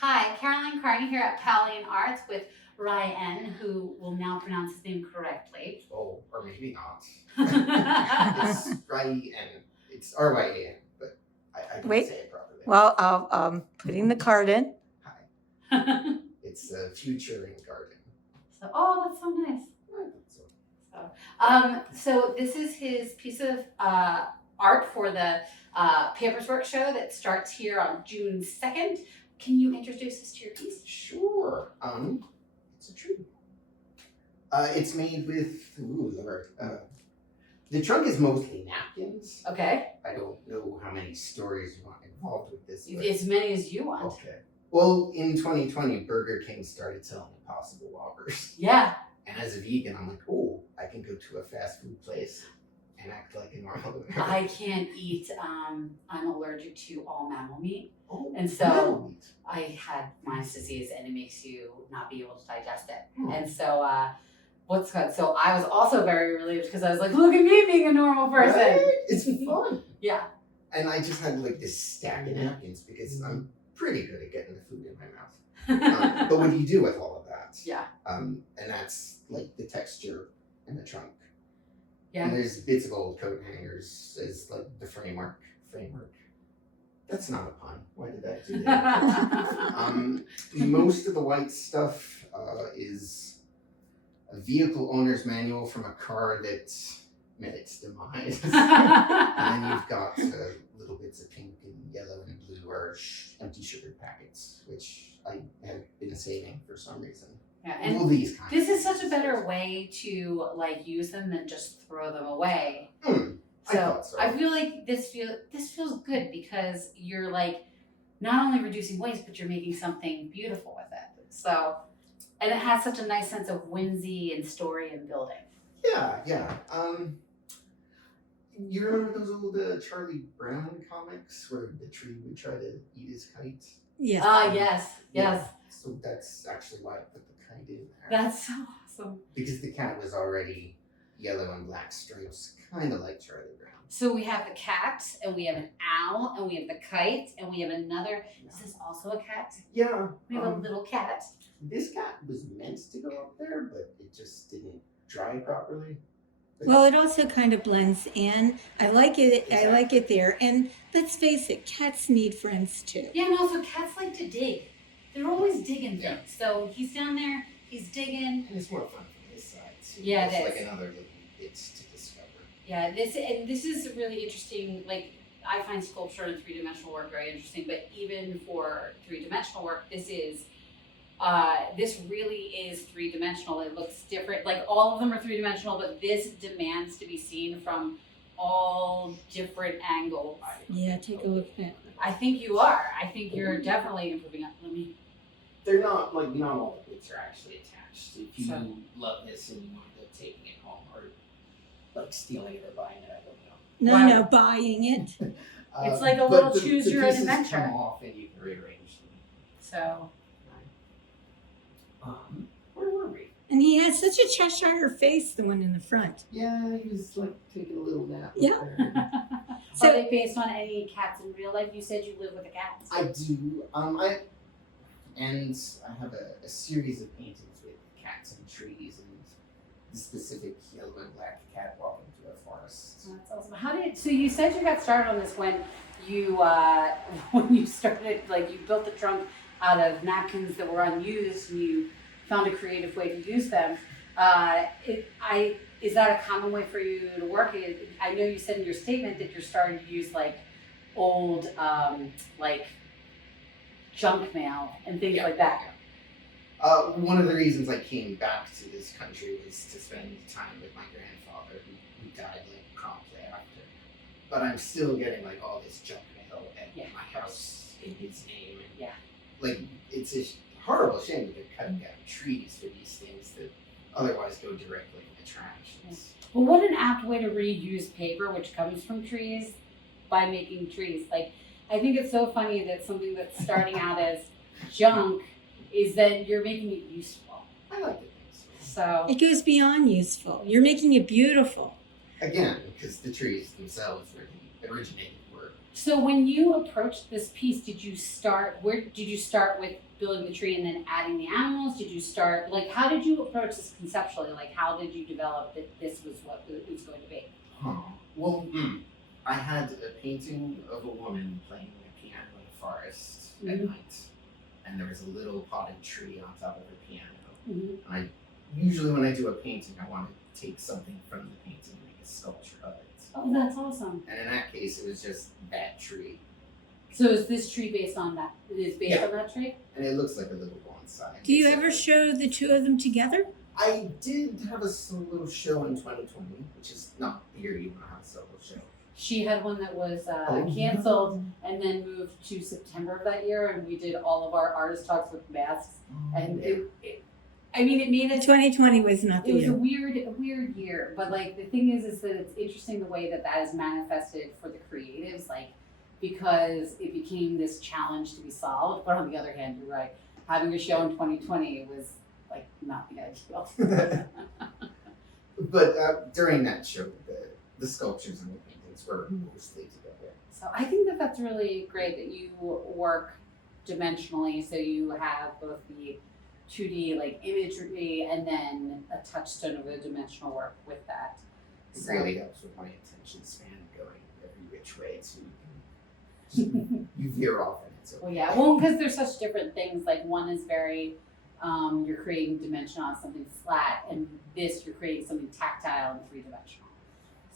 Hi, Caroline Kearney here at Powell Arts with Ryan, who will now pronounce his name correctly. Oh, or maybe not. It's Ryan. It's R-Y-A-N, but I didn't say it properly. Well, I'm putting the card in. Hi. It's a futuring garden. Oh, that's so nice. So this is his piece of art for the Paperswork show that starts here on June 2nd. Can you introduce us to your piece? Sure. It's a tree. It's made with, the trunk is mostly napkins. Okay. I don't know how many stories you want involved with this. As many as you want. Okay. Well, in 2020, Burger King started selling Impossible Whoppers. Yeah. And as a vegan, I'm like, oh, I can go to a fast food place and act like a normal American. I can't eat, I'm allergic to all mammal meat. Oh, and so mammal meat. I had Lyme's disease and it makes you not be able to digest it. Hmm. And so, what's good? So I was also very relieved because I was like, look at me being a normal person. Right? It's fun. Yeah. And I just had like this stack of napkins because I'm pretty good at getting the food in my mouth. But what do you do with all of that? Yeah. And that's like the texture in the trunk. Yeah. And there's bits of old coat hangers as like the framework. That's not a pun. Why did I do that? Most of the white stuff is a vehicle owner's manual from a car that met its demise. And then you've got little bits of pink and yellow and blue are empty sugar packets, which I have been saving for some reason. Yeah, and all these kinds. This is such a better way to like use them than just throw them away. So I feel like this feels good because you're like not only reducing waste, but you're making something beautiful with it. So, and it has such a nice sense of whimsy and story and building. Yeah. You remember those old Charlie Brown comics where the tree would try to eat his kite? Yeah. Yes. Yeah. So that's actually why I put the kite in there. That's so awesome. Because the cat was already yellow and black stripes, kind of like Charlie Brown. So we have the cat, and we have an owl, and we have the kite, and we have another. Is this also a cat? Yeah. We have a little cat. This cat was meant to go up there, but it just didn't dry properly. Well, it also kind of blends in. I like it. Exactly. I like it there. And let's face it, cats need friends too. Yeah, and also cats like to dig. They're always digging things. So he's down there, he's digging. And it's more fun from this side. So yeah, it's it is. like another little bit to discover. Yeah, this is really interesting. Like I find sculpture and 3-dimensional work very interesting, but even for 3-dimensional work, this really is 3-dimensional. It looks different. Like all of them are 3-dimensional, but this demands to be seen from all different angles. Yeah, take a look at that. I think you are. I think you're definitely improving. They're not all the bits are actually attached. If you love this and you want to taking it home or like stealing it or buying it, I don't know. No, buying it. It's like a little choose your own adventure. Come off and you can rearrange them. So. Where were we? And he has such a Cheshire face, the one in the front. Yeah, he was like taking a little nap. Yeah. So, are they based on any cats in real life? You said you live with a cat. I do. I have a series of paintings with cats and trees and the specific yellow and black cat walking through a forest. Oh, that's awesome. So you said you got started on this when you started, like you built the trunk out of napkins that were unused and you found a creative way to use them. Is that a common way for you to work? I know you said in your statement that you're starting to use like old like junk mail and things like that. Yeah. One of the reasons I came back to this country was to spend time with my grandfather who died like promptly after. But I'm still getting like all this junk mail at my house in his name. And, like it's a horrible shame that they're cutting down trees for these things that otherwise go directly in the trash. Well, what an apt way to reuse paper, which comes from trees, by making trees. Like, I think it's so funny that something that's starting out as junk is that you're making it useful. I like it. So it goes beyond useful. You're making it beautiful. Again, because the trees themselves were the originated work. So when you approached this piece, where did you start with building the tree and then adding the animals? Did you start, like, how did you approach this conceptually? Like, how did you develop that this was what it was going to be? Well, I had a painting of a woman playing the piano in the forest at night, and there was a little potted tree on top of her piano. And usually when I do a painting, I want to take something from the painting and make a sculpture of it. Oh, that's awesome. And in that case, it was just that tree. So is this tree based on that? It is based on that tree? And it looks like a little bonsai. Do you ever show the two of them together? I did have a little show in 2020, which is not here, you don't have a solo show. She had one that was canceled and then moved to September of that year, and we did all of our artist talks with masks. And it made it. 2020 was not the It was year. a weird year, but like the thing is that it's interesting the way that is manifested for the creatives, like because it became this challenge to be solved. But on the other hand, you're right, having a show in 2020 it was like not the ideal. But during that show, the sculptures and the paintings were mostly together. So I think that that's really great that you work dimensionally, so you have both the 2D like imagery and then a touchstone of the dimensional work with that. It really helps with my attention span going every which way to you veer off and it's okay. Well, yeah, well, because there's such different things. Like one is very, you're creating dimension on something flat, and this you're creating something tactile and 3-dimensional.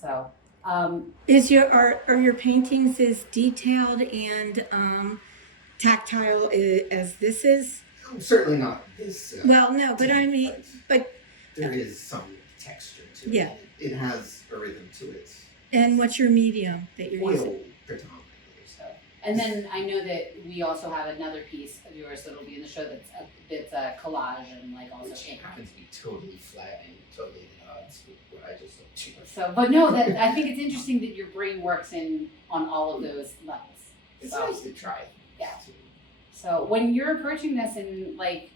So, Are your paintings as detailed and tactile as this is? Certainly not this. Well, no, but I mean, but there is some texture to yeah. it. It has a rhythm to it. And what's your medium that you're using? Oil predominantly. So, and then I know that we also have another piece of yours that'll be in the show that's a collage and like also Which happens to be totally flat and totally at odds with what I just looked to. So, but no, that I think it's interesting that your brain works on all of those levels. It's So, nice to try. Yeah. So when you're approaching this and like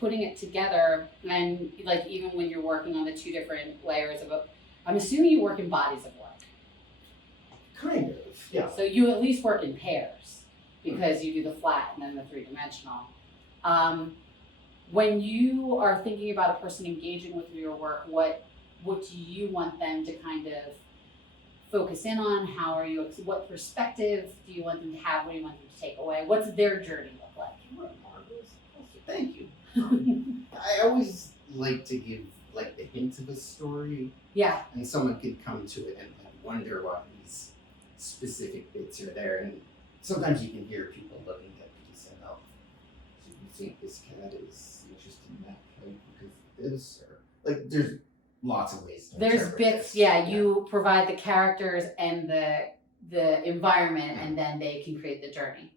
putting it together, and like even when you're working on the two different layers of it, I'm assuming you work in bodies of work. Kind of, yeah. So you at least work in pairs because you do the flat and then the 3-dimensional. When you are thinking about a person engaging with your work, what do you want them to kind of focus in on? What perspective do you want them to have? What do you want them to take away? What's their journey look like? Thank you. I always like to give like the hint of a story. Yeah. And someone could come to it and like, wonder why these specific bits are there. And sometimes you can hear people looking at the piece and oh, so you think this cat is interested in that plate because this, or like there's lots of ways to There's interpret bits, this. yeah, you provide the characters and the environment, and then they can create the journey.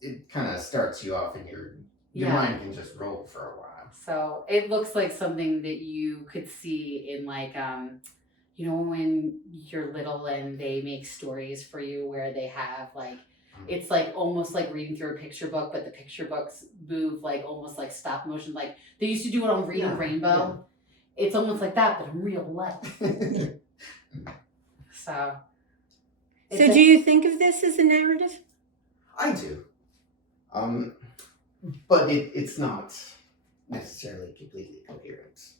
It kind of starts you off and your Yeah. mind can just roll for a while. So it looks like something that you could see in like, when you're little and they make stories for you where they have like, it's like almost like reading through a picture book, but the picture books move like almost like stop motion. Like they used to do it on Reading Rainbow. Yeah. It's almost like that, but in real life. So do you think of this as a narrative? I do. But it's not necessarily completely coherent.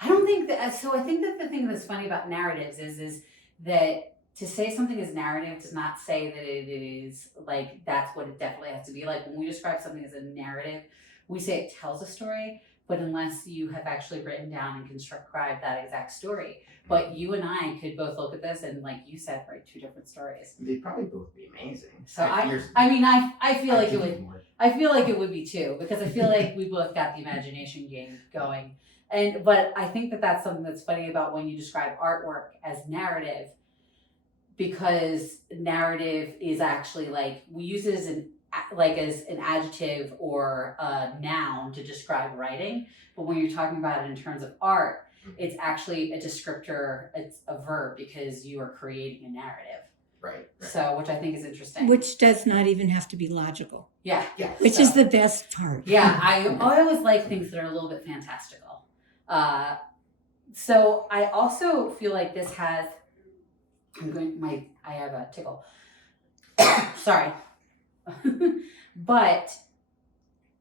I don't think that, so I think that the thing that's funny about narratives is that to say something is narrative does not say that it is like, that's what it definitely has to be. Like when we describe something as a narrative, we say it tells a story, but unless you have actually written down and transcribed that exact story. But you and I could both look at this and, like you said, write two different stories. They'd probably both be amazing. So I feel like it would. I feel like it would be too, because I feel like we both got the imagination game going. But I think that that's something that's funny about when you describe artwork as narrative, because narrative is actually like, we use it as an adjective or a noun to describe writing. But when you're talking about it in terms of art, it's actually a descriptor, it's a verb, because you are creating a narrative. Right. So, which I think is interesting. Which does not even have to be logical. Yeah. Which is the best part. Yeah, I always like things that are a little bit fantastical. So I also feel like this has, I have a tickle. sorry. But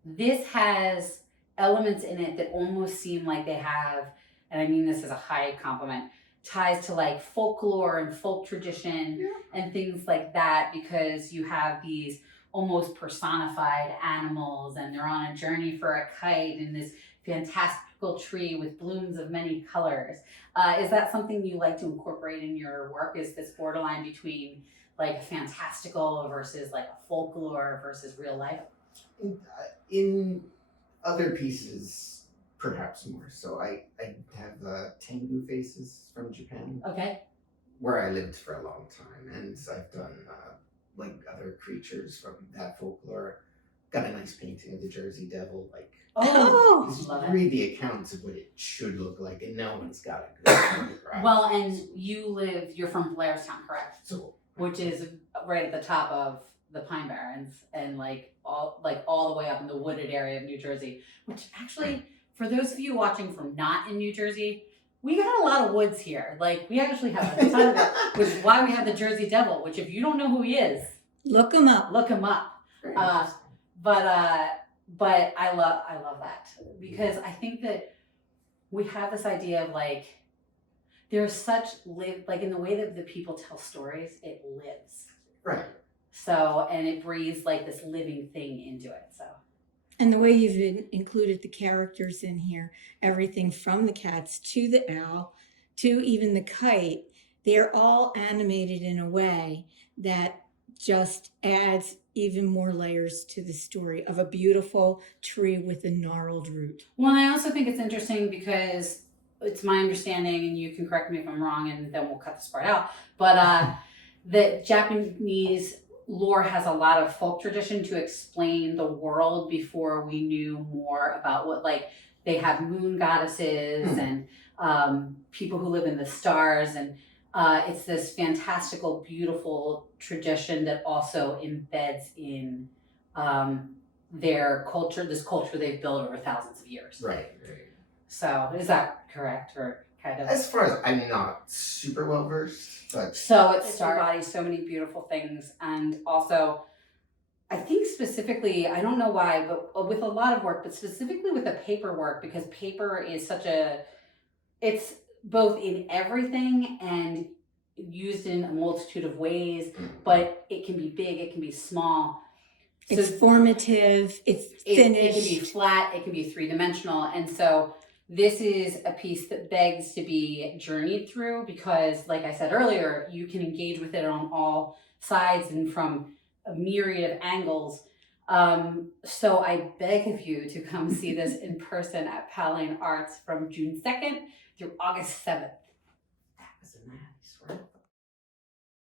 this has elements in it that almost seem like they have, and I mean this as a high compliment, ties to like folklore and folk tradition and things like that, because you have these almost personified animals and they're on a journey for a kite in this fantastical tree with blooms of many colors. Is that something you like to incorporate in your work? Is this borderline between like fantastical versus like a folklore versus real life? In other pieces, perhaps more. So I have Tengu faces from Japan, Okay. where I lived for a long time, and I've done like other creatures from that folklore. Got a nice painting of the Jersey Devil. Like, Oh, just love it. read the accounts of what it should look like, and no one's got a good photograph. Well, and you're from Blairstown, correct? So, Which is right at the top of the Pine Barrens and like all the way up in the wooded area of New Jersey, which actually, for those of you watching from not in New Jersey, we got a lot of woods here. Like, we actually have a ton of it, which is why we have the Jersey Devil, which if you don't know who he is, look them up. look him up. very Uh, interesting. But I love that, because I think that we have this idea of like, there's such like in the way that the people tell stories, it lives. Right. So, and it breathes like this living thing into it. So, and the way you've included the characters in here, everything from the cats to the owl to even the kite, they're all animated in a way that just adds even more layers to the story of a beautiful tree with a gnarled root. well, and I also think it's interesting because it's my understanding, and you can correct me if I'm wrong, and then we'll cut this part out, but that Japanese lore has a lot of folk tradition to explain the world before we knew more about what, like, they have moon goddesses and people who live in the stars, and it's this fantastical, beautiful tradition that also embeds in their culture, this culture they've built over thousands of years. Right. So is that correct, or kind of? As far as I'm not super well versed, but So it embodies so many beautiful things, and also, I think specifically, I don't know why, but with a lot of work, but specifically with the paper work, because paper is it's both in everything and used in a multitude of ways, but it can be big, it can be small. It's formative, it's finished. It can be flat, it can be three-dimensional, and so this is a piece that begs to be journeyed through, because, like I said earlier, you can engage with it on all sides and from a myriad of angles. So I beg of you to come see this in person at Powell Arts from June 2nd through August 7th. That was a nice one.